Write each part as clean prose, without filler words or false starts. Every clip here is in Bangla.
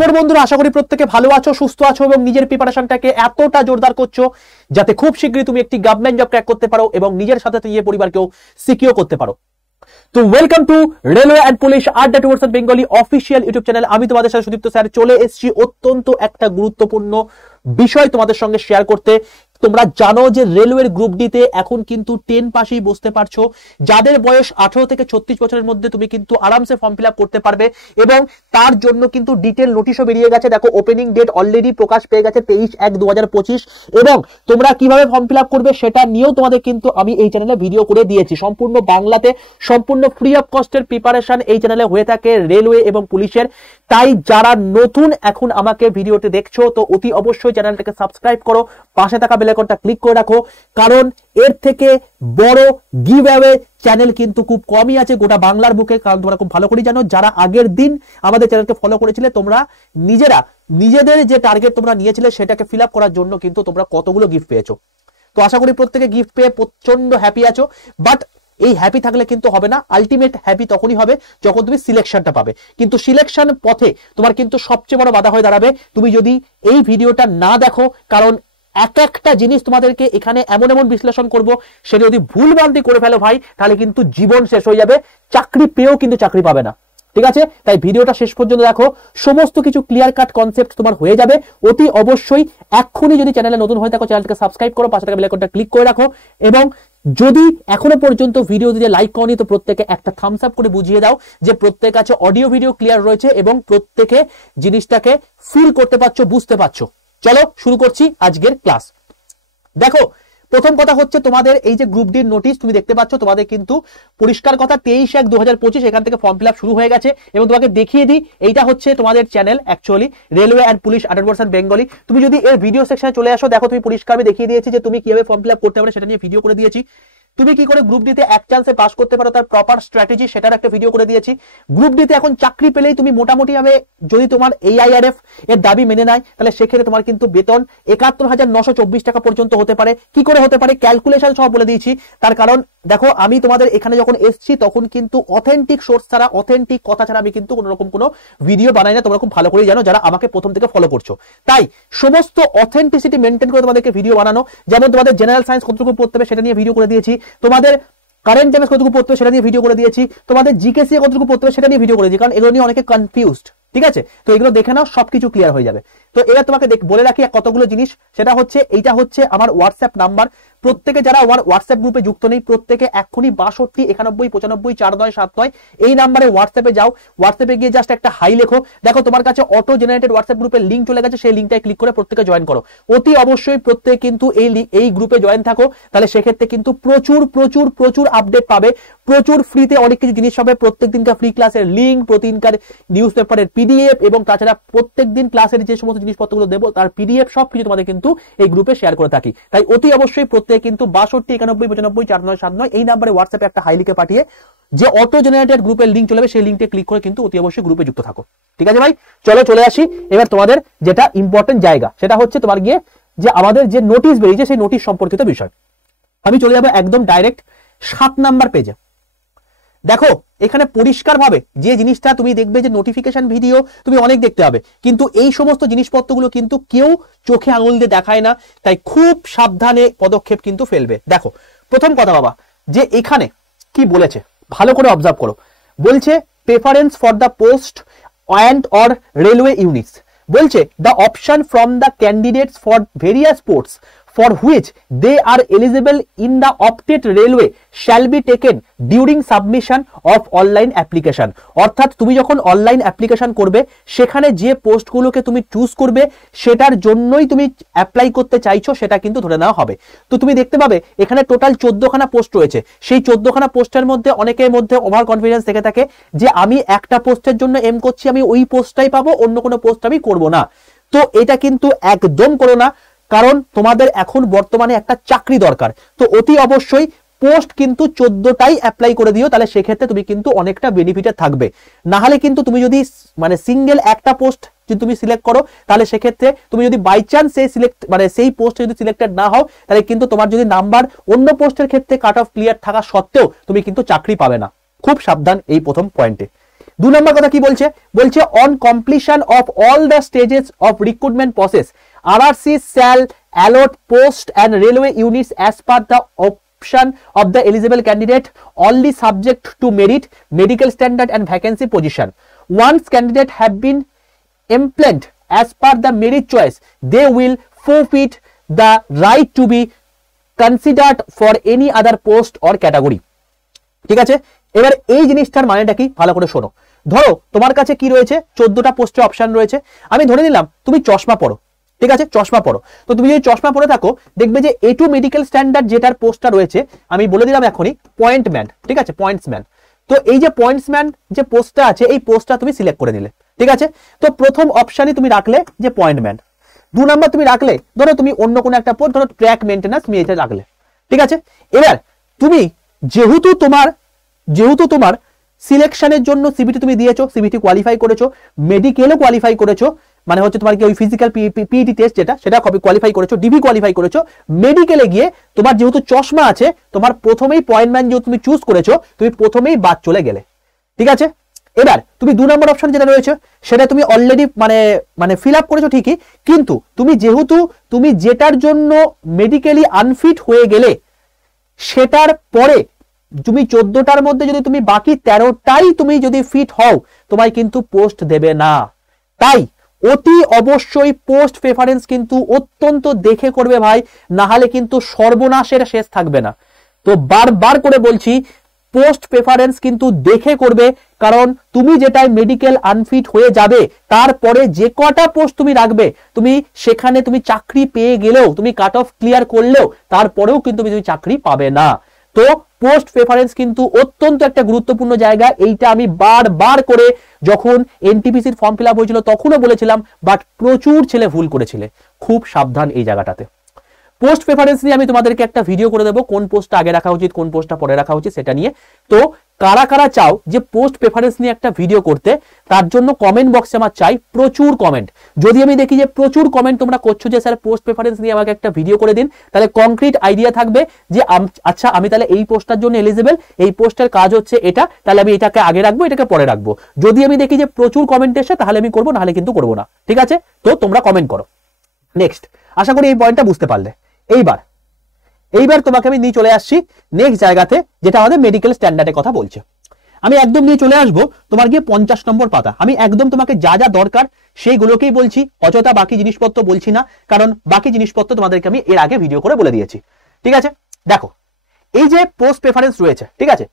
খবর বন্ধুরা, আশা করি প্রত্যেকে ভালো আছো, সুস্থ আছো এবং নিজের প্রিপারেশনটাকে এতটা জোরদার করছো যাতে খুব শীঘ্রই তুমি একটি গভর্নমেন্ট জব ক্র্যাক করতে পারো এবং নিজের সাথে নিজের পরিবারকেও সিকিউর করতে পারো। তো welcome to railway and police Adda towards Bengali official YouTube channel. আমি তোমাদের সাথে সুদীপ্ত স্যার চলে এসেছি অত্যন্ত একটা গুরুত্বপূর্ণ বিষয় তোমাদের সঙ্গে শেয়ার করতে। তোমরা জানো যে রেলওয়ের গ্রুপ ডি তে এখন কিন্তু 10 পাশেই বসতে পারছো। যাদের বয়স 18 থেকে 36 বছরের মধ্যে তুমি কিন্তু আরামসে ফর্ম ফিল আপ করতে পারবে এবং তার জন্য কিন্তু ডিটেল নোটিশও বেরিয়ে গেছে। দেখো, ওপেনিং ডেট অলরেডি প্রকাশ পেয়ে গেছে 23/1/2025 এবং তোমরা কিভাবে ফর্ম ফিল আপ করবে সেটা নিয়েও তোমাদের কিন্তু আমি এই চ্যানেলে ভিডিও করে দিয়েছি। সম্পূর্ণ বাংলাতে, সম্পূর্ণ ফ্রি অফ কস্টের প্রিপারেশন এই চ্যানেলে হয়ে থাকে রেলওয়ে এবং পুলিশের। তাই যারা নতুন এখন আমাকে ভিডিওতে দেখছো তো অতি অবশ্যই চ্যানেলটাকে সাবস্ক্রাইব করো, পাশে থাকা বেল আইকনটা ক্লিক করে রাখো, কারণ এর থেকে বড় গিভ অ্যাওয়ে চ্যানেল কিন্তু খুব কমই আছে গোটা বাংলার বুকে। কারণ তোমরা খুব ভালো করে জানো, যারা আগের দিন আমাদের চ্যানেলকে ফলো করেছিলে তোমরা নিজেদের যে টার্গেট তোমরা নিয়েছিলে সেটাকে ফিল আপ করার জন্য কিন্তু তোমরা কতগুলো গিফট পেয়েছো। তো আশা করি প্রত্যেকে গিফট পেয়ে প্রচন্ড হ্যাপি আছো। বাট এই হ্যাপি থাকলে কিন্তু হবে না, আলটিমেট হ্যাপি তখনই হবে যখন তুমি সিলেকশনটা পাবে। কিন্তু সিলেকশন পথে তোমার কিন্তু সবচেয়ে বড় বাধা হয়ে দাঁড়াবে তুমি যদি এই ভিডিওটা না দেখো, কারণ এক একটা জিনিস তোমাদেরকে এখানে এমন এমন বিশ্লেষণ করব, সেটা যদি ভুলভ্রান্তি করে ফেলো ভাই তাহলে কিন্তু জীবন শেষ হয়ে যাবে, চাকরি পেয়েও কিন্তু চাকরি পাবে না। ঠিক আছে, তাই ভিডিওটা শেষ পর্যন্ত দেখো, সমস্ত কিছু ক্লিয়ার কাট কনসেপ্ট তোমার হয়ে যাবে। অতি অবশ্যই এক্ষুনি যদি চ্যানেলে নতুন হয়ে থাকো চ্যানেলটাকে সাবস্ক্রাইব করো, পাশে থাকা বেল আইকনটা ক্লিক করে রাখো এবং যদি এখনো পর্যন্ত ভিডিও দিয়ে লাইক করনি তো প্রত্যেকে একটা থামস আপ করে বুঝিয়ে দাও যে প্রত্যেক কাছে অডিও ভিডিও ক্লিয়ার রয়েছে এবং প্রত্যেকে জিনিসটাকে ফিল করতে পারছো, বুঝতে পারছো। চলো শুরু করছি আজকের ক্লাস। দেখো, প্রথম কথা হচ্ছে তোমাদের এই যে গ্রুপ ডির নোটিশ তুমি দেখতে পাচ্ছ, তোমাদের কিন্তু পরিষ্কার কথা 23/1/2025 এখান থেকে ফর্ম ফিল আপ শুরু হয়ে গেছে এবং তোমাকে দেখিয়ে দিই এইটা হচ্ছে তোমাদের channel actually railway and police 100% Bengali. তুমি যদি এর ভিডিও সেকশনে চলে আসো, দেখো তুমি পরিষ্কারভাবে দেখিয়ে দিয়েছি যে তুমি কিভাবে ফর্ম ফিল আপ করতে পারো, সেটা নিয়ে ভিডিও করে দিয়েছি। তুমি কি করে গ্রুপ ডিতে এক চান্সে পাস করতে পারো তার প্রপার স্ট্র্যাটেজি সেটার একটা ভিডিও করে দিয়েছি। গ্রুপ ডিতে এখন চাকরি পেলেই তুমি মোটামুটি ভাবে যদি তোমার AIRF এর দাবি মেনে নেয় তাহলে সেক্ষেত্রে তোমার কিন্তু বেতন 71,924 টাকা পর্যন্ত হতে পারে। কি করে হতে পারে ক্যালকুলেশন সব বলে দিয়েছি। তার কারণ দেখো, আমি তোমাদের এখানে যখন এসেছি তখন কিন্তু অথেন্টিক সোর্স ছাড়া, অথেন্টিক কথা ছাড়া আমি কিন্তু কোনো রকম কোনো ভিডিও বানাই না, তোমরা খুব ভালো করে জানো যারা আমাকে প্রথম থেকে ফলো করছো। তাই সমস্ত অথেন্টিসিটি মেনটেন করে তোমাদেরকে ভিডিও বানানো, যেমন তোমাদের জেনারেল সায়েন্স কতটুকু পড়তে হবে সেটা নিয়ে ভিডিও করে দিয়েছি, তোমাদের কারেন্ট অ্যাফেয়ার্স কতটুকু পড়তে হবে সেটা নিয়ে ভিডিও করে দিয়েছি, তোমাদের জিকেসি কতটুকু পড়তে হবে সেটা নিয়ে ভিডিও করে দিয়েছি, কারণ এগুলো নিয়ে অনেকে কনফিউজড। ঠিক আছে, তো এগুলো দেখে নাও, সবকিছু ক্লিয়ার হয়ে যাবে। তো এবার তোমাকে বলে রাখি কতগুলো জিনিস, সেটা হচ্ছে এইটা হচ্ছে আমার হোয়াটসঅ্যাপ নাম্বার। প্রত্যেকে যারা আমার হোয়াটসঅ্যাপ গ্রুপে যুক্ত নেই প্রত্যেকে এক্ষুনি 62 91 95 4979 এই নাম্বারে হোয়াটসঅ্যাপে যাও। হোয়াটসঅ্যাপে গিয়ে জাস্ট একটা হাই লেখো। দেখো তোমার কাছে অটো জেনারেটেড হোয়াটসঅ্যাপ গ্রুপের লিঙ্ক চলে গেছে, সেই লিঙ্কটায় ক্লিক করে প্রত্যেকে জয়েন করো। অতি অবশ্যই প্রত্যেকে কিন্তু এই গ্রুপে জয়েন থাকো, তাহলে সেক্ষেত্রে কিন্তু প্রচুর প্রচুর প্রচুর আপডেট পাবে, প্রচুর ফ্রিতে অনেক কিছু জিনিস পাবে। প্রত্যেক দিনকার ফ্রি ক্লাসের লিঙ্ক, প্রতিদিনকার নিউজ পেপারের PDF এবং তাছাড়া প্রত্যেক দিন ক্লাসের যে সমস্ত জিনিসপত্রগুলো দেবো তার PDF সবকিছু তোমাদের কিন্তু এই গ্রুপে শেয়ার করে থাকি। তাই অতি অবশ্যই প্রত্যেকে কিন্তু 62 91 95 4979 এই নাম্বারে হোয়াটসঅ্যাপে একটা হাই লিখে পাঠিয়ে যে অটো জেনারেটেড গ্রুপের লিঙ্ক চলে যাবে সেই লিঙ্কে ক্লিক করে কিন্তু অতি অবশ্যই গ্রুপে যুক্ত থাকো। ঠিক আছে ভাই, চলো চলে আসি এবার তোমাদের যেটা ইম্পর্টেন্ট জায়গা, সেটা হচ্ছে তোমার গিয়ে যে আমাদের যে নোটিশ বেরিয়েছে সেই নোটিশ সম্পর্কিত বিষয়। আমি চলে যাবো একদম ডাইরেক্ট 7 নাম্বার পেজে। দেখো এখানে পরিষ্কার ভাবে যে জিনিসটা তুমি দেখবে যে নোটিফিকেশন ভিডিও তুমি অনেক দেখতে হবে, কিন্তু এই সমস্ত জিনিসপত্রগুলো কিন্তু কেউ চোখে আঙুল দিয়ে দেখায় না, তাই খুব সাবধানে পদক্ষেপ কিন্তু ফেলবে। দেখো প্রথম কথা বাবা, যে এখানে কি বলেছে ভালো করে অবজার্ভ করো। বলছে preference for the post and or railway units. বলছে the option from the candidates for various posts for which they are eligible in the opted railway shall be taken during submission of online application। অর্থাৎ তুমি যখন অনলাইন অ্যাপ্লিকেশন করবে সেখানে যে পোস্টগুলোকে তুমি চুজ করবে সেটার জন্যই তুমি অ্যাপ্লাই করতে চাইছো সেটা কিন্তু ধরে নেওয়া হবে। তো তুমি দেখতে পাবে এখানে টোটাল 14খানা পোস্ট রয়েছে। সেই 14খানা পোস্টের মধ্যে অনেকের মধ্যে ওভার কনফিডেন্স থেকে থাকে যে আমি একটা পোস্টের জন্য এম করছি, আমি ওই পোস্টটাই পাবো, অন্য কোনো পোস্ট আমি করবো না। তো এটা কিন্তু একদম করো না, কারণ তোমাদের এখন বর্তমানে একটা চাকরি দরকার। তো অতি অবশ্যই পোস্ট কিন্তু 14টাই অ্যাপ্লাই করে দিও, তাহলে সেক্ষেত্রে তুমি কিন্তু অনেকটা বেনিফিটে থাকবে। না হলে কিন্তু তুমি যদি মানে সিঙ্গেল একটা পোস্ট যদি তুমি সিলেক্ট করো তাহলে সেক্ষেত্রে তুমি যদি বাই চান্স সেই পোস্টে যদি সিলেক্টেড না হও তাহলে কিন্তু তোমার যদি নাম্বার অন্য পোস্টের ক্ষেত্রে কাট অফ ক্লিয়ার থাকা সত্ত্বেও তুমি কিন্তু চাকরি পাবে না। খুব সাবধান এই প্রথম পয়েন্টে। 2 নম্বর কথা কি বলছে, বলছে on completion of all the stages of recruitment process RRC shall allot post and railway units as per the option of the eligible candidate only subject to merit, medical standard and vacancy position. Once candidate have been employed as per the merit choice, they will forfeit the right to be considered for any other post or category. ঠিক আছে, এবার এই জিনিসটার মানেটা কি ভালো করে শোনো। ধরো তোমার কাছে কি রয়েছে, 14টা পোস্টের অপশন রয়েছে। আমি ধরে নিলাম তুমি চশমা পড়ো, ঠিক আছে, চশমা পড়ো। তো তুমি যদি চশমা পড়ে থাকো, দেখবে যে A2 মেডিকেল স্ট্যান্ডার্ড যেটার পোস্টটা রয়েছে, আমি বলে দিলাম এখনই পয়েন্টম্যান, ঠিক আছে, পয়েন্টসম্যান। তো এই যে পয়েন্টসম্যান যে পোস্টটা আছে, এই পোস্টটা তুমি সিলেক্ট করে নিলে, ঠিক আছে। তো প্রথম অপশনই তুমি রাখলে যে পয়েন্টম্যান। 2 নম্বর তুমি রাখলে, ধরো তুমি অন্য কোনো একটা পোস্ট, ধরো ট্র্যাক মেইনটেনেন্স, তুমি এটা রাখলে, ঠিক আছে। এবার তুমি যেহেতু তোমার সিলেকশনের জন্য সিবিটি তুমি দিয়েছো, সিবিটি কোয়ালিফাই করেছো, মেডিকেলও কোয়ালিফাই করেছো, মানে হচ্ছে তোমার কি ওই ফিজিক্যাল পিইটি টেস্ট সেটা কোয়ালিফাই করেছো, ডিবি কোয়ালিফাই করেছো, মেডিকেলে গিয়ে তোমার যেহেতু চশমা আছে, তোমার প্রথমেই পয়েন্টম্যান যেহেতু তুমি চুজ করেছো, তুমি প্রথমেই বাদ চলে গেলে, ঠিক আছে। এবার তুমি 2 নম্বর অপশন যেটা রয়েছে সেটা তুমি অলরেডি মানে ফিল আপ করেছো ঠিকই, কিন্তু যেহেতু তুমি যেটার জন্য মেডিকেলি আনফিট হয়ে গেলে, সেটার পরে তুমি 14টার মধ্যে যদি তুমি বাকি 13টাই তুমি যদি ফিট হও, তোমায় কিন্তু পোস্ট দেবে না। তাই অতি অবশ্যই পোস্ট প্রেফারেন্স কিন্তু অত্যন্ত দেখে করবে ভাই, না হলে কিন্তু সর্বনাশের শেষ থাকবে না। তো বারবার করে বলছি, পোস্ট প্রেফারেন্স কিন্তু দেখে করবে, কারণ তুমি যেটাই মেডিকেল আনফিট হয়ে যাবে, তারপরে যে কটা পোস্ট তুমি রাখবে, তুমি সেখানে তুমি চাকরি পেয়ে গেলেও, তুমি কাট অফ ক্লিয়ার করলেও, তারপরেও কিন্তু তুমি চাকরি পাবে না। তো পোস্ট প্রেফারেন্স কিন্তু অত্যন্ত একটা গুরুত্বপূর্ণ জায়গা। এইটা আমি বারবার করে যখন এনটিপিসির ফর্ম ফিল আপ হয়েছিল তখনও বলেছিলাম, বাট প্রচুর ছেলে ভুল করেছিলে। খুব সাবধান এই জায়গাটাতে। পোস্ট প্রেফারেন্স নিয়ে আমি তোমাদেরকে একটা ভিডিও করে দেবো, কোন পোস্টটা আগে রাখা উচিত, কোন পোস্টটা পরে রাখা উচিত সেটা নিয়ে। তো কারা কারা চাও যে পোস্ট প্রেফারেন্স নিয়ে একটা ভিডিও করতে, তার জন্য কমেন্ট বক্সে আমার চাই প্রচুর কমেন্ট। যদি আমি দেখি যে প্রচুর কমেন্ট তোমরা করছো যে স্যার পোস্ট প্রেফারেন্স নিয়ে আমাকে একটা ভিডিও করে দিন, তাহলে কংক্রিট আইডিয়া থাকবে যে আচ্ছা আমি তাহলে এই পোস্টটার জন্য এলিজিবল, এই পোস্টের কাজ হচ্ছে এটা, তাহলে আমি এটাকে আগে রাখবো, এটাকে পরে রাখবো। যদি আমি দেখি যে প্রচুর কমেন্ট এসে, তাহলে আমি করবো, নাহলে কিন্তু করবো না, ঠিক আছে। তো তোমরা কমেন্ট করো। নেক্সট, আশা করি এই পয়েন্টটা বুঝতে পারলে। এইবার তোমাকে আমি নিয়ে চলে আসছি নেক্সট জায়গাতে, যেটা আমাদের মেডিকেল স্ট্যান্ডার্ডের কথা বলছে। আমি একদম নিয়ে চলে আসবো তোমার গিয়ে 50 নম্বর পাতা। আমি একদম তোমাকে যা যা দরকার সেইগুলোকেই বলছি, অযথা বাকি জিনিসপত্র বলছি না, কারণ বাকি জিনিসপত্র তোমাদেরকে আমি এর আগে ভিডিও করে বলে দিয়েছি, ঠিক আছে। দেখো এই যে পোস্ট প্রেফারেন্স রয়েছে, ঠিক আছে,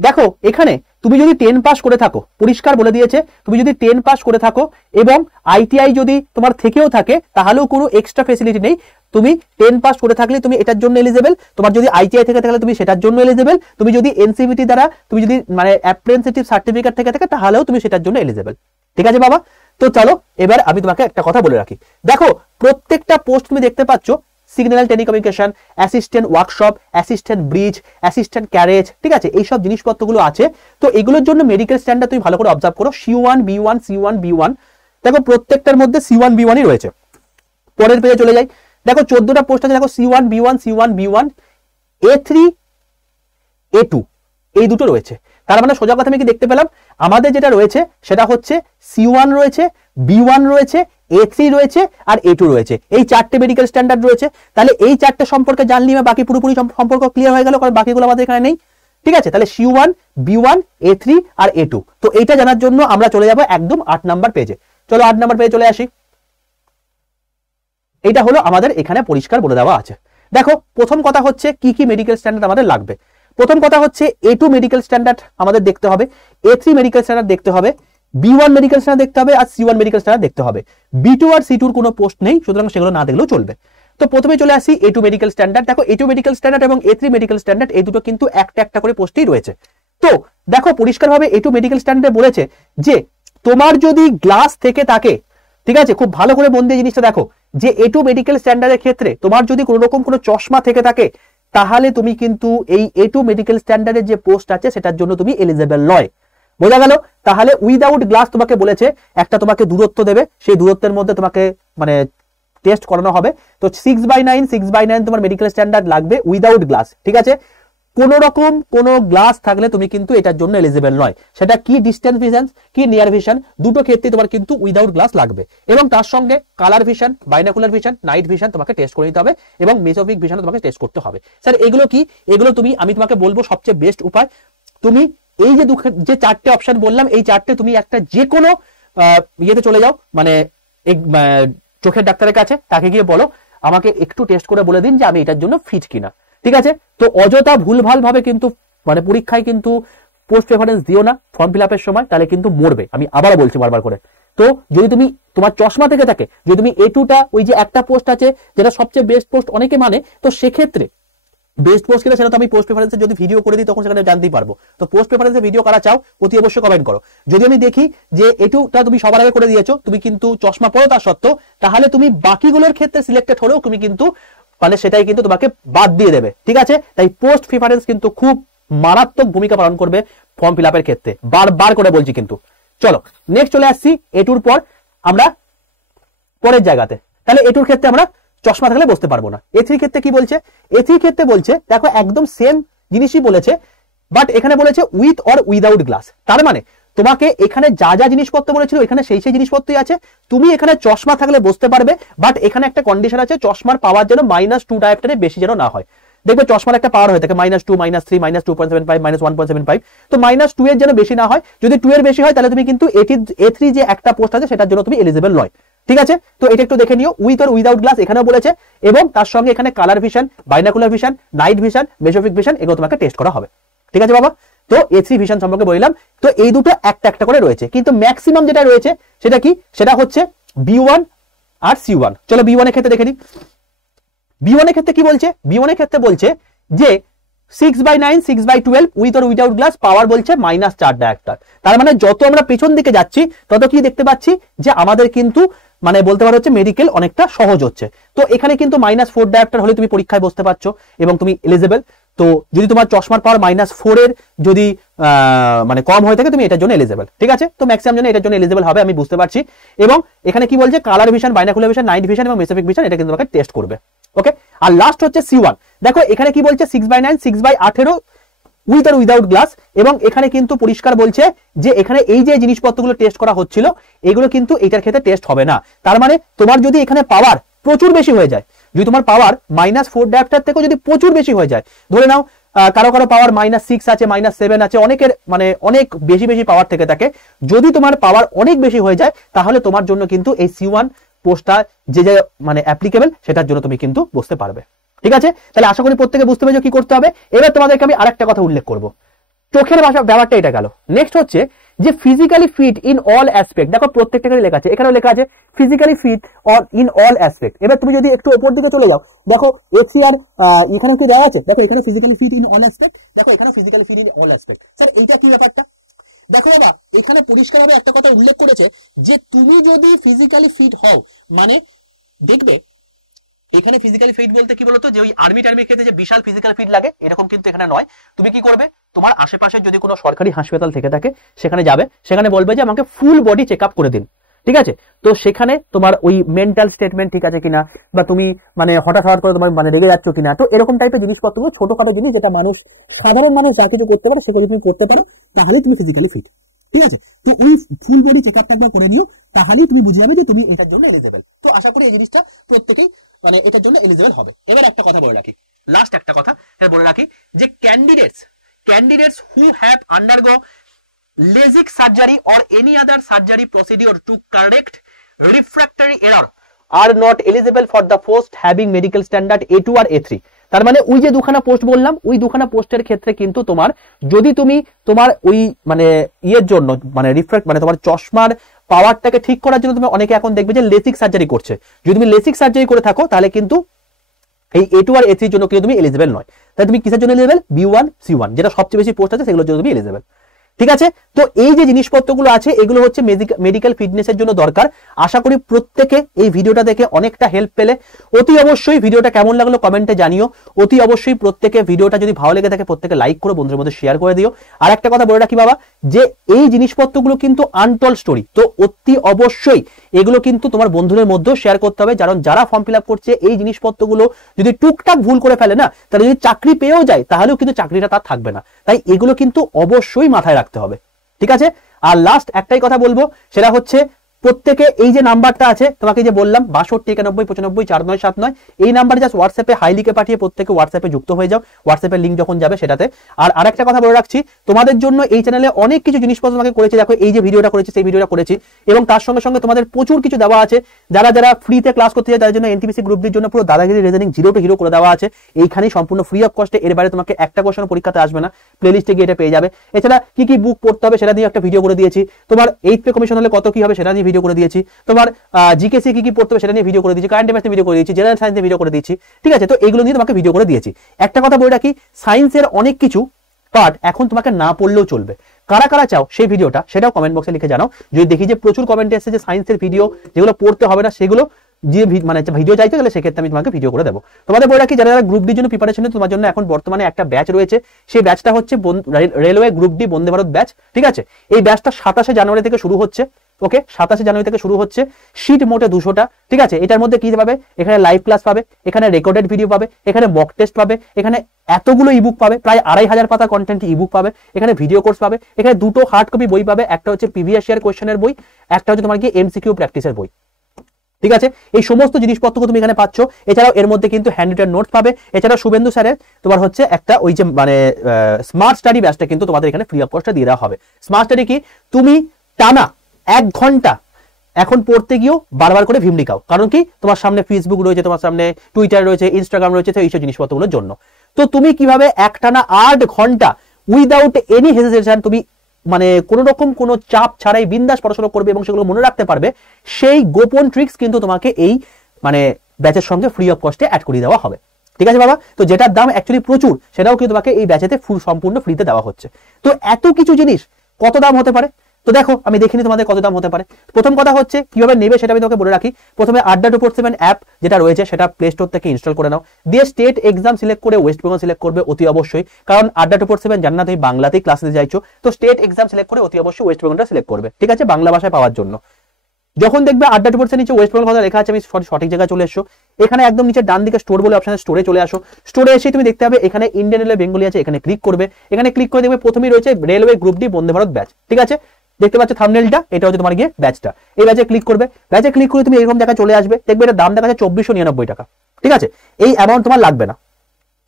দেখো এখানে তুমি যদি 10 পাস করে থাকো, পরিষ্কার বলে দিয়েছে, তুমি যদি 10 পাস করে থাকো এবং আইটিআই যদি তোমার থেকেও থাকে, তাহলেও কোনো এক্সট্রা ফেসিলিটি নেই। তুমি 10 পাস করে থাকলে তুমি এটার জন্য এলিজিবল, তোমার যদি আইটিআই থেকে থাকলে তুমি সেটার জন্য এলিজিবল, তুমি যদি এনসিভিটি দ্বারা তুমি যদি মানে অ্যাপ্রেন্টিসশিপ সার্টিফিকেট থেকে থাকে, তাহলেও তুমি সেটার জন্য এলিজিবল, ঠিক আছে বাবা। তো চলো এবার আমি তোমাকে একটা কথা বলে রাখি। দেখো প্রত্যেকটা পোস্ট তুমি দেখতে পাচ্ছ, signal telecommunication, assistant workshop, assistant bridge, assistant carriage, ঠিক আছে, এইসব জিনিসপত্রগুলো আছে। তো এগুলোর জন্য মেডিকেল স্ট্যান্ডার্ড তুমি ভালো করে অবজার্ভ করো, C1 B1 C1 B1। দেখো প্রত্যেকটার মধ্যে C1 B1ই রয়েছে। পরের পেজে চলে যাই, দেখো 14টা পোস্ট আছে, দেখো C1 B1 C1 B1 A3 A2 এই দুটো রয়েছে। তার মানে সোজা কথা আমি কি দেখতে পেলাম, আমাদের যেটা রয়েছে সেটা হচ্ছে C1 রয়েছে, B1 রয়েছে, A3 রয়েছে আর A2 রয়েছে। এই 4টে মেডিকেল স্ট্যান্ডার্ড রয়েছে। তাহলে এই 4টে সম্পর্কে জানলি বা বাকি পুরোপুরি সম্পর্ক ক্লিয়ার হয়ে গেল, কারণ বাকিগুলো আমাদের এখানে নেই, ঠিক আছে। তাহলে C1 B1 A3 আর A2। তো এইটা জানার জন্য আমরা চলে যাব একদম 8 নাম্বার পেজে। চলো 8 নাম্বার পেজে চলে আসি। এটা হলো আমাদের এখানে পরিষ্কার বলে দেওয়া আছে। দেখো প্রথম কথা হচ্ছে কি কি মেডিকেল স্ট্যান্ডার্ড আমাদের লাগবে। প্রথম কথা হচ্ছে A2 মেডিকেল স্ট্যান্ডার্ড আমাদের দেখতে হবে, A3 মেডিকেল স্ট্যান্ডার্ড দেখতে হবে, B1 মেডিকেল স্ট্যান্ডার্ড দেখতে হবে আর C1 মেডিকেল স্ট্যান্ডার্ড দেখতে হবে। B2 আর C2 এর কোনো পোস্ট নেই, সুতরাং সেগুলো না দেখলেও চলবে। তো প্রথমে চলে আসি A2 মেডিকেল স্ট্যান্ডার্ড। দেখো A2 মেডিকেল স্ট্যান্ডার্ড এবং A3 মেডিকেল স্ট্যান্ডার্ড এই দুটো কিন্তু একটা একটা করে পোস্টই রয়েছে। তো দেখো পরিষ্কারভাবে A2 মেডিকেল স্ট্যান্ডার্ডে বলেছে যে তোমার যদি গ্লাস থেকে থাকে, ঠিক আছে, খুব ভালো করে মন দিয়ে জিনিসটা দেখো, যে A2 মেডিকেল স্ট্যান্ডার্ডের ক্ষেত্রে তোমার যদি কোনো রকম কোনো চশমা থেকে থাকে, তাহলে তুমি কিন্তু এই A2 মেডিকেল স্ট্যান্ডার্ডের যে পোস্ট আছে সেটার জন্য তুমি এলিজিবল নয়। বোঝা গেল? তাহলে উইদাউট গ্লাস তোমাকে বলেছে, একটা তোমাকে দূরত্ব দেবে, সেই দূরত্বের মধ্যে তোমাকে মানে টেস্ট করানো হবে। তো 6/9 তোমার মেডিকেল স্ট্যান্ডার্ড লাগবে উইদাউট গ্লাস, ঠিক আছে। কোন রকম কোন গ্লাস থাকলে তুমি কিন্তু এটার জন্য এলিজিবল নয়। সেটা কি ডিস্টেন্স ভিশন কি নিয়ার ভিশন, দুটো ক্ষেত্রে তোমার কিন্তু উইদাউট গ্লাস লাগবে। এবং তার সঙ্গে colour vision, binocular vision, night vision তোমাকে টেস্ট করে নিতে হবে এবং মেসোপিক ভিশন তোমাকে টেস্ট করতে হবে। স্যার এগুলো কি? এগুলো আমি তোমাকে বলবো সবচেয়ে বেস্ট উপায়, তুমি এই যে চারটে অপশন বললাম, এই চারটে তুমি একটা যে কোনো ইয়েতে চলে যাও, মানে চোখের ডাক্তারের কাছে, তাকে গিয়ে বলো আমাকে একটু টেস্ট করে বলে দিন যে আমি এটার জন্য ফিট কিনা। ঠিক আছে? তো অযথা ভুলভাল ভাবে কিন্তু মানে পরীক্ষায় কিন্তু পোস্ট প্রেফারেন্স দিও না ফর্ম ফিল আপের সময়, তাহলে কিন্তু মরবে। আমি আবারও বলছি বারবার করে। তো যদি তুমি তোমার চশমা থেকে থাকে, যদি তুমি A2টা ওই যে একটা পোস্ট আছে যেটা সবচেয়ে বেস্ট পোস্ট অনেকে মানে, তো সেক্ষেত্রে বেস্ট পোস্ট কিনা সেটা তো আমি পোস্ট প্রেফারেন্সে যদি ভিডিও করে দিই তখন সেখানে জানতেই পারবো। তো পোস্ট প্রেফারেন্সে ভিডিও করা চাও অতি অবশ্যই কমেন্ট করো। যদি আমি দেখি যে A2টা তুমি সবার আগে করে দিয়েছো, তুমি কিন্তু চশমা পরো তা সত্ত্বেও, তাহলে তুমি বাকিগুলোর ক্ষেত্রে সিলেক্টেড হলেও তুমি কিন্তু মানে সেটাই কিন্তু তোমাকে বাদ দিয়ে দেবে। ঠিক আছে? তাই পোস্ট প্রেফারেন্স কিন্তু খুব মারাত্মক ভূমিকা পালন করবে ফর্ম ফিল আপের ক্ষেত্রে, বারবার করে বলছি কিন্তু। চলো নেক্সট চলে আসছি A2র পর আমরা পরের জায়গাতে। তাহলে A2র ক্ষেত্রে আমরা চশমা থাকলে বসতে পারবো না। A3 ক্ষেত্রে কি বলছে? A3 ক্ষেত্রে বলছে দেখো একদম সেম জিনিসই বলেছে, বাট এখানে বলেছে উইথ অর উইদাউট গ্লাস। তার মানে তোমাকে এখানে যা যা জিনিসপত্র বলেছিল এখানে সেই সেই জিনিসপত্রই আছে। তুমি এখানে চশমা থাকলে বসতে পারবে, বাট এখানে একটা কন্ডিশন আছে, চশমার পাওয়ার যেন -2 ডায়োপ্টারের বেশি যেন না হয়। দেখবে চশমার একটা পাওয়ার হয়ে থাকে -2, -3, -2.75, -1.75। তো -2 এর যেন বেশি না হয়। যদি 2 এর বেশি হয় তাহলে তুমি কিন্তু A3 যে একটা পোস্ট আছে সেটার জন্য তুমি এলিজিবল নয়। ঠিক আছে? তো এটা একটু দেখে নিও, উইথ অর উইদাউট গ্লাস এখানেও বলেছে, এবং তার সঙ্গে এখানে colour vision, binocular vision, night vision, mesopic vision এগুলো তোমাকে টেস্ট করা হবে। ঠিক আছে বাবা? তো A3 ভিশন সম্পর্কে বললাম। তো এই দুটো একটা একটা করে রয়েছে, কিন্তু ম্যাক্সিমাম যেটা রয়েছে সেটা কি? সেটা হচ্ছে B1 আর C1। চলো B1 এর ক্ষেত্রে দেখে নিই। B1 এর ক্ষেত্রে কি বলছে? B1 এর ক্ষেত্রে বলছে যে 6/9, 6/12 উইথ অর উইদাউট গ্লাস, পাওয়ার বলছে -4 ডায়োপ্টার। তার মানে যত আমরা পেছন দিকে যাচ্ছি তত কি দেখতে পাচ্ছি যে আমাদের কিন্তু মানে বলতে পারো হচ্ছে মেডিকেল অনেকটা সহজ হচ্ছে। তো এখানে কিন্তু -4 ডায়োপ্টার হলে তুমি পরীক্ষায় বসতে পারছো এবং তুমি এলিজিবল। তো যদি তোমার চশমার পাওয়ার -4 এর যদি মানে কম হয়ে থাকে তুমি এটার জন্য এলিজিবল। ঠিক আছে? তো ম্যাক্সিমাম জন্য এটার জন্য এলিজিবল হবে, আমি বুঝতে পারছি। এবং এখানে কি বলছে? Colour vision, binocular vision, night vision এবং মেসোপিক ভিশন এটা কিন্তু তোমাকে টেস্ট করবে। ওকে, আর লাস্ট হচ্ছে C1। দেখো এখানে কি বলছে? 6/9, 6/18 উইথ আর উইদাউট গ্লাস, এবং এখানে কিন্তু পরিষ্কার বলছে যে এখানে এই যে জিনিসপত্রগুলো টেস্ট করা হচ্ছিল এগুলো কিন্তু এটার ক্ষেত্রে টেস্ট হবে না। তার মানে তোমার যদি এখানে পাওয়ার প্রচুর বেশি হয়ে যায়, যদি তোমার পাওয়ার -4 ডায়োপ্টার থেকেও যদি প্রচুর বেশি হয়ে যায়, ধরে নাও কারো কারো পাওয়ার -6 আছে, -7 আছে, অনেকের মানে অনেক বেশি বেশি পাওয়ার থেকে থাকে, যদি তোমার পাওয়ার অনেক বেশি হয়ে যায় তাহলে তোমার জন্য কিন্তু এই C1 পোস্টটা যে যে মানে অ্যাপ্লিকেবল সেটার জন্য তুমি কিন্তু বসতে পারবে। ঠিক আছে? তাহলে আশা করি প্রত্যেকে বুঝতে পেরেছো কি করতে হবে। এবার তোমাদেরকে আমি আরেকটা কথা উল্লেখ করব। চোখের ব্যাপারটা এটা গেল। নেক্সট হচ্ছে যে physically fit in all aspect. দেখো প্রত্যেকটা লেখা আছে, এখানেও লেখা আছে physically fit or in all aspect. এবার তুমি যদি একটু উপর দিকে চলে যাও, দেখো এক্সিআর এখানে কি দেওয়া আছে? দেখো এখানে physically fit in all aspect, দেখো এখানে physically fit in all aspect. Sir এইটা কি ব্যাপারটা? দেখো বাবা এখানে পরিষ্কারভাবে একটা কথা উল্লেখ করেছে যে তুমি যদি ফিজিক্যালি ফিট হও, মানে দেখবে এখানে ফিজিক্যালি ফিট বলতে কি বলতো, যে ওই আর্মির ক্ষেত্রে যে বিশাল ফিজিক্যাল ফিট লাগে এরকম কিন্তু এখানে নয়। তুমি কি করবে? তোমার আশেপাশে যদি কোনো সরকারি হাসপাতাল থেকে থাকে সেখানে যাবে, সেখানে বলবে যে আমাকে ফুল বডি চেক আপ করে দিন। ঠিক আছে? তো সেখানে তোমার ওই মেন্টাল স্টেটমেন্ট ঠিক আছে কিনা, বা তুমি মানে হঠাৎ করে তোমার মানে রেগে যাচ্ছ কিনা, তো এরকম টাইপের জিনিসপত্রগুলো ছোটখাটো জিনিস যেটা সাধারণ মানুষ যা কিছু করতে পারে সেগুলো তুমি করতে পারো, তাহলে তুমি ফিজিক্যালি ফিট। ঠিক আছে? তো ওই ফুল বডি চেক আপটা একবার করে নিও, তাহলেই তুমি বুঝে যাবে যে তুমি এটার জন্য এলিজিবল। তো আশা করি এই জিনিসটা প্রত্যেকেই মানে এটার জন্য এলিজিবল হবে। এবার একটা কথা বলে রাখি, লাস্ট একটা কথা বলে রাখি, যে candidates who have undergo LASIK surgery or any other surgery procedure to correct refractory error are not eligible for the post having medical standard A2 R A3। তার মানে ওই যে দুখানা পোস্ট বললাম, ওই দুখানা পোস্টের ক্ষেত্রে কিন্তু তোমার যদি তুমি তোমার ওই মানে ইয়ের জন্য মানে রিফ্র্যাক্ট মানে তোমার চশমার পাওয়ারটাকে ঠিক করার জন্য তুমি অনেকে এখন দেখবে যে LASIK সার্জারি করছে, যদি তুমি LASIK সার্জারি করে থাকো তাহলে কিন্তু এই A2 আর A3 এর জন্য কিন্তু তুমি এলিজিবল নয়। তাই তুমি কিসের জন্য এলিজিবল? B1 C1 যেটা সবচেয়ে বেশি পোস্ট আছে সেগুলোর জন্য তুমি এলিজিবল। ঠিক আছে। তো এই যে জিনিসপত্রগুলো আছে এগুলো হচ্ছে মেডিকেল ফিটনেসের জন্য দরকার। আশা করি প্রত্যেকে এই ভিডিওটা দেখে অনেকটা হেল্প পেলে। অতি অবশ্যই ভিডিওটা কেমন লাগলো কমেন্টে জানিও। অতি অবশ্যই প্রত্যেকে ভিডিওটা যদি ভালো লেগে থাকে প্রত্যেকে লাইক করো, বন্ধুদের মধ্যে শেয়ার করে দিও। আর একটা কথা বলে রাখি বাবা, যে এই জিনিসপত্রগুলো কিন্তু আনটোল্ড স্টোরি, তো অতি অবশ্যই এগুলো কিন্তু তোমার বন্ধুদের মধ্যেও শেয়ার করতে হবে। কারণ যারা ফর্ম ফিল আপ করছে এই জিনিসপত্রগুলো যদি টুকটাক ভুল করে ফেলে না, তাহলে যদি চাকরি পেয়েও যায় তাহলেও কিন্তু চাকরিটা তার থাকবে না। তাই এগুলো কিন্তু অবশ্যই মাথায় রাখতে হবে, ঠিক আছে। আর লাস্ট একটাই কথা বলবো, সেটা হচ্ছে প্রত্যেকে এই যে নাম্বারটা আছে তোমাকে যে বললাম 62 91 95 4979, এই নাম্বারে জাস্ট হোয়াটসঅ্যাপে হাই লিখে পাঠিয়ে প্রত্যেকে হোয়াটসঅ্যাপে যুক্ত হয়ে যাও। হোয়াটসঅ্যাপের লিঙ্ক যখন যাবে সেটাতে। আর আরেকটা কথা বলে রাখছি, তোমাদের জন্য এই চ্যানেলে অনেক কিছু জিনিসপত্র তোমাকে করেছি। দেখো এই যে ভিডিওটা করেছি সেই ভিডিওটা করেছি, এবং তার সঙ্গে সঙ্গে তোমাদের প্রচুর কিছু দেওয়া আছে। যারা যারা ফ্রিতে ক্লাস করতে চায় তাদের জন্য এনটিপিসি গ্রুপদের জন্য পুরো দাদাগিরি রিজনিং 0 to 0 করে দেওয়া আছে। এইখানেই সম্পূর্ণ ফ্রি অফ কস্টে, এর বাইরে তোমাকে একটা কোশ্চেন পরীক্ষাতে আসবে না, প্লেলিস্টে গিয়ে এটা পেয়ে যাবে। এছাড়া কি কি বুক পড়তে হবে সেটা নিয়ে একটা ভিডিও করে দিয়েছি। তোমার 8th পে কমিশন হলে কত কি হবে সেটা নিয়ে ভিডিও করে দিয়েছি। তোমার জিকেসি কি কি পড়তে হবে সেটা নিয়ে ভিডিও করে দিয়েছি, কারেন্ট অ্যাফেয়ার্স নিয়ে ভিডিও করে দিয়েছি, জেনারেল সায়েন্স নিয়ে ভিডিও করে দিয়েছি, ঠিক আছে। তো এগুলো নিয়ে তোমাকে ভিডিও করে দিয়েছি। একটা কথা বলে রাখি, সায়েন্সের অনেক কিছু পার্ট এখন তোমাকে না পড়লেও চলবে। কারা কারা চাও সেই ভিডিওটা সেটাও কমেন্ট বক্সে লিখে জানাও। যদি দেখি যে প্রচুর কমেন্ট এসেছে যে সায়েন্সের ভিডিও যেগুলো পড়তে হবে না সেগুলো যে মানে ভিডিও চাইতে গেলে সেক্ষেত্রে আমি তোমাকে ভিডিও করে দেবো। তোমাদের বলে রাখি যারা যারা গ্রুপ ডির জন্য প্রিপারেশন তোমার জন্য এখন বর্তমানে একটা ব্যাচ রয়েছে। সেই ব্যাচটা হচ্ছে railway group D Vande Bharat batch, ঠিক আছে। এই ব্যাচটা 27 জানুয়ারি থেকে শুরু হচ্ছে। ওকে, 27 জানুয়ারি থেকে শুরু হচ্ছে। শীট মোটে 200টা, ঠিক আছে। এটার মধ্যে কি পাবে, এখানে লাইভ ক্লাস পাবে, এখানে রেকর্ডেড ভিডিও পাবে, এখানে মক টেস্ট পাবে, এখানে এতগুলো ইবুক পাবে, প্রায় 2500 পাতা কন্টেন্ট ইবুক পাবে, এখানে ভিডিও কোর্স পাবে, এখানে 2টো হার্ড কপি বই পাবে, একটা হচ্ছে প্রিভিয়াস ইয়ার কোশ্চেনের বই, একটা হচ্ছে তোমার কি এমসিকিউ প্র্যাকটিসের বই, ঠিক আছে। এই সমস্ত জিনিসপত্র তুমি এখানে পাচ্ছ। এছাড়াও এর মধ্যে কিন্তু হ্যান্ড রিটেন নোটস পাবে। এছাড়াও শুভেন্দু স্যারের তোমার হচ্ছে একটা ওই যে মানে স্মার্ট স্টাডি ব্যাচটা কিন্তু তোমাদের এখানে ফ্রি অফ কস্টে দিয়ে দেওয়া হবে। স্মার্ট স্টাডি কি, তুমি টানা 1 ঘন্টা এখন পড়তে গিয়েও বারবার করে ভিমলি খাও। কারণ কি, তোমার সামনে ফেসবুক রয়েছে, তোমার সামনে টুইটার রয়েছে, ইনস্টাগ্রাম রয়েছে, তো এইসব জিনিসপত্রগুলোর জন্য। তো তুমি কিভাবে একটানা 8 ঘন্টা উইদাউট এনি হেজিটেশন তুমি মানে কোনো রকম কোনো চাপ ছাড়াই বিন্দাস পড়াশোনা করবে এবং সেগুলো মনে রাখতে পারবে, সেই গোপন ট্রিক্স কিন্তু তোমাকে এই মানে ব্যাচের সঙ্গে ফ্রি অফ কস্টে অ্যাড করে দেওয়া হবে, ঠিক আছে বাবা। তো যেটার দাম অ্যাকচুয়ালি প্রচুর, সেটাও কিন্তু তোমাকে এই ব্যাচেতে সম্পূর্ণ ফ্রিতে দেওয়া হচ্ছে। তো এত কিছু জিনিস কত দাম হতে পারে, তো দেখো আমি দেখিনি তোমাদের কত দাম হতে পারে। প্রথম কথা হচ্ছে কিভাবে নেবে সেটা আমি তোমাকে বলে রাখি। প্রথমে আড্ডা 247 অ্যাপ যেটা রয়েছে সেটা প্লে স্টোর থেকে ইনস্টল করে নাও। দিয়ে স্টেট এক্সাম সিলেক্ট করে ওয়েস্ট বেঙ্গল সিলেক্ট করবে অতি অবশ্যই, কারণ আড্ডা 247 জানো না তুমি বাংলাতেই ক্লাস নিতে চাইছো, তো স্টেট এক্সাম সিলেক্ট করে অতি অবশ্যই ওয়েস্ট বেঙ্গলটা সিলেক্ট করবে, ঠিক আছে, বাংলা ভাষায় পাওয়ার জন্য। যখন দেখবে আড্ডা 247 নিচে ওয়েস্ট বেঙ্গল কথা লেখা আছে, আমি সঠিক জায়গায় চলে এসো। এখানে একদম নিচে ডান দিকে স্টোর বলে অপশন, স্টোরে চলে আসো। স্টোরে এসে তুমি দেখতে হবে এখানে ইন্ডিয়ান রেলওয়ে বেঙ্গলি আছে, এখানে ক্লিক করবে। এখানে ক্লিক করে দেখবে প্রথমেই রয়েছে railway group D Vande Bharat batch, ঠিক আছে। দেখতে পাচ্ছ থাম্বনেলটা, এটা হচ্ছে তোমার গিয়ে ব্যাচটা। এই ব্যাচে ক্লিক করবে। ব্যাচে ক্লিক করে তুমি এরকম জায়গায় চলে আসবে, দেখবে এটা দাম দেখা যাচ্ছে 2499 টাকা, ঠিক আছে। এই অ্যামাউন্ট তোমার লাগবে না,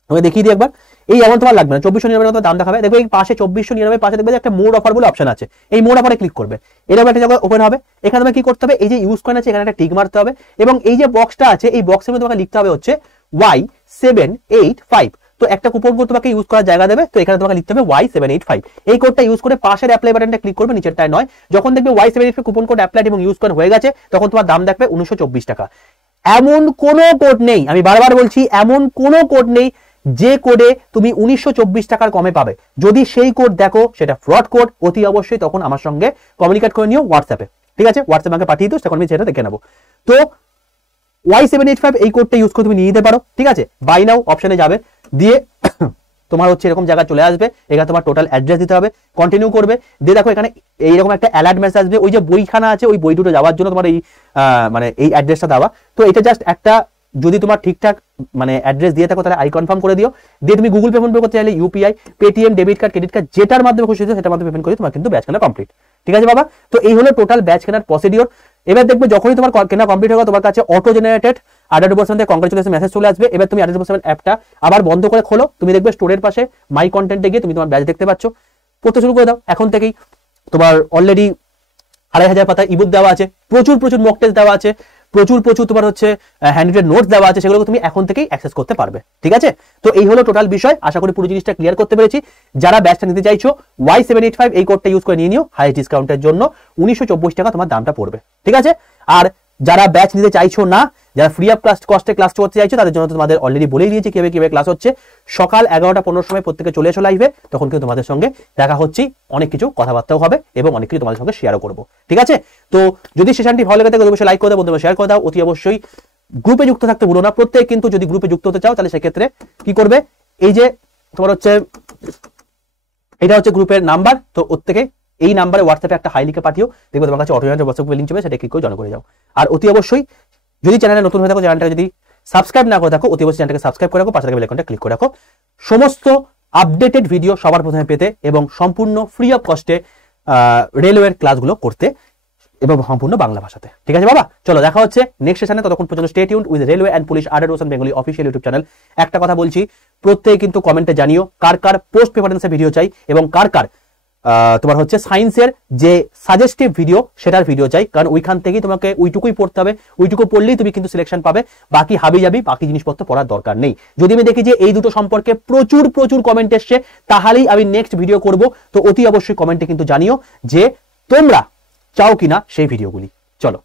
আমি দেখিয়ে দিই একবার। এই অ্যামাউন্ট তোমার লাগবে না, 2499 টাকা দাম দেখাবে। দেখবে এই পাশে 2499 পাশে দেখবে একটা মোড অফার বলে অপশন আছে, এই মোড অফারে ক্লিক করবে। এরকম একটা জায়গা ওপেন হবে। এখানে তোমাকে কি করতে হবে, এই যে ইউজ কয়েন আছে এখানে একটা টিক মারতে হবে, এবং এই যে বক্সটা আছে এই বক্সের মধ্যে তোমাকে লিখতে হবে হচ্ছে Y785। তো একটা কুপন কোড তোমাকে ইউজ করার জায়গা দেবে, তো এখানে তোমাকে লিখতে হবে Y785। এই কোডটা ইউজ করে পাশের অ্যাপ্লাই বাটনটা ক্লিক করবে, নিচেরটায় নয়। যখন দেখবে Y785 কুপন কোড অ্যাপ্লাইড এবং ইউজ করা হয়ে গেছে, তখন তোমার দাম দেখবে 1924 টাকা। এমন কোনো কোড নেই, আমি বারবার বলছি এমন কোনো কোড নেই যে কোডে তুমি 1924 টাকার কমে পাবে। যদি সেই কোড দেখো সেটা ফ্রড কোড, অতি অবশ্যই তখন আমার সঙ্গে কমিউনিকেট করে নিও হোয়াটসঅ্যাপে, ঠিক আছে। হোয়াটসঅ্যাপে আমাকে পাঠিয়ে দিও, তখন আমি সেটা দেখে নেবো। তো Y785 এই কোডটা ইউজ করে তুমি নিয়ে নিতে পারো, ঠিক আছে। বাই নাও অপশনে যাবে, দিয়ে তোমার হচ্ছে এরকম জায়গা চলে আসবে। এখানে তোমার টোটাল অ্যাড্রেস দিতে হবে, কন্টিনিউ করবে। দিয়ে দেখো এখানে এইরকম একটা অ্যালার্ট মেসেজ আসবে, ওই যে বইখানা আছে ওই বই দুটো যাওয়ার জন্য তোমার এই মানে এই অ্যাড্রেসটা দেওয়া। তো এটা জাস্ট একটা, যদি তোমার ঠিকঠাক মানে অ্যাড্রেস দিয়ে থাকো তাহলে আই কনফার্ম করে দিও। দিয়ে তুমি গুগল পে ফোন পে করতে চাইলে UPI, Paytm, debit card, credit card যেটার মাধ্যমে খুশি হচ্ছে সেটার মাধ্যমে পেমেন্ট করে তোমার কিন্তু ব্যাচ কেনা কমপ্লিট, ঠিক আছে বাবা। তো এই হলো টোটাল ব্যাচ কেনার প্রসিডিওর। এবার দেখবে যখনই তোমার কেনা কমপ্লিট হবে তোমার কাছে অটো জেনারেটেড আড্ডা 247 থেকে কংগ্রেচুলেশন মেসেজ চলে আসবে। এবার তুমি আড্ডা 247 অ্যাপটা আবার বন্ধ করে খোলো, তুমি দেখবে স্টোরের পাশে মাই কন্টেন্টে গিয়ে তুমি তোমার ব্যাচ দেখতে পাচ্ছ, পড়তে শুরু করে দাও। এখন থেকেই তোমার অলরেডি 2500 পাতা ইবুক দেওয়া আছে, প্রচুর প্রচুর মক টেস্ট দেওয়া আছে, প্রচুর প্রচুর তোমার হচ্ছে হ্যান্ডরিটেন নোটস দেওয়া আছে, সেগুলো তুমি এখন থেকেই অ্যাক্সেস করতে পারবে, ঠিক আছে। তো এই হলো টোটাল বিষয়, আশা করি পুরো জিনিসটা ক্লিয়ার করতে পেরেছি। যারা ব্যাচটা নিতে চাইছো Y785 এই কোডটা ইউজ করে নিয়ে নিও, হাই ডিসকাউন্টের জন্য 1924 টাকা তোমার দামটা পড়বে, ঠিক আছে। আর যারা ব্যাচ নিতে চাইছো না, যারা ফ্রি অফ কস্টে ক্লাস করতে চাইছো, তাদের জন্য তোমাদের অলরেডি বলেই দিয়েছি কিভাবে ক্লাস হচ্ছে। সকাল 11:15 সময় প্রত্যেকে চলে এসো লাইভে, তখন কিন্তু তোমাদের সঙ্গে দেখা হচ্ছে, অনেক কিছু কথাবার্তাও হবে এবং অনেক কিছু তোমাদের সঙ্গে শেয়ারও করবো। ঠিক আছে, তো যদি সেশনটি ভালো লেগে থাকে অবশ্যই লাইক করে দাও, বন্ধুরা শেয়ার করে দাও, অতি অবশ্যই গ্রুপে যুক্ত থাকতে ভুলো না। প্রত্যেক কিন্তু যদি গ্রুপে যুক্ত হতে চাও তাহলে সেক্ষেত্রে কি করবে, এই যে তোমার হচ্ছে এটা হচ্ছে গ্রুপের নাম্বার, তো ওর থেকে এই নাম্বারে হোয়াটসঅ্যাপে একটা হাই লিখে পাঠিও, দেখবে তোমার কাছে অটোমেটিক হোয়াটসঅ্যাপ লিংক যাবে, সেটা ক্লিক করে জয়েন করে যাও। আর অতি অবশ্যই যদি চ্যানেলে নতুন হয়ে থাকো, চ্যানেলটাকে যদি সাবস্ক্রাইব না করে থাকো, অতি অবশ্যই চ্যানেলটাকে সাবস্ক্রাইব করে রাখো, পাশে থাকা বেল আইকনটা ক্লিক করে রাখো সমস্ত আপডেটেড ভিডিও সবার প্রথমে পেতে এবং সম্পূর্ণ ফ্রি অফ কস্টে রেলওয়ের ক্লাসগুলো করতে এবং সম্পূর্ণ বাংলা ভাষাতে। ঠিক আছে বাবা, চলো দেখা হচ্ছে নেক্সট সেশনে, ততক্ষণ পর্যন্ত stay tuned with railway and police RR Bengali official YouTube channel. একটা কথা বলছি, প্রত্যেকে কিন্তু কমেন্টে জানিও কার কার পোস্ট প্রেফারেন্সের ভিডিও চাই এবং কার কার তোমার হচ্ছে সায়েন্সের যে সাজেস্টিভ ভিডিও সেটার ভিডিও চাই, কারণ ওইখান থেকেই তোমাকে ওইটুকুই পড়তে হবে, ওইটুকু পড়লেই তুমি কিন্তু সিলেকশন পাবে, বাকি হাবি যাবি বাকি জিনিসপত্র পড়ার দরকার নেই। যদি আমি দেখি যে এই দুটো সম্পর্কে প্রচুর প্রচুর কমেন্ট এসছে, তাহলেই আমি নেক্সট ভিডিও করব। তো অতি অবশ্যই কমেন্টে কিন্তু জানিও যে তোমরা চাও কিনা সেই ভিডিওগুলি। চলো।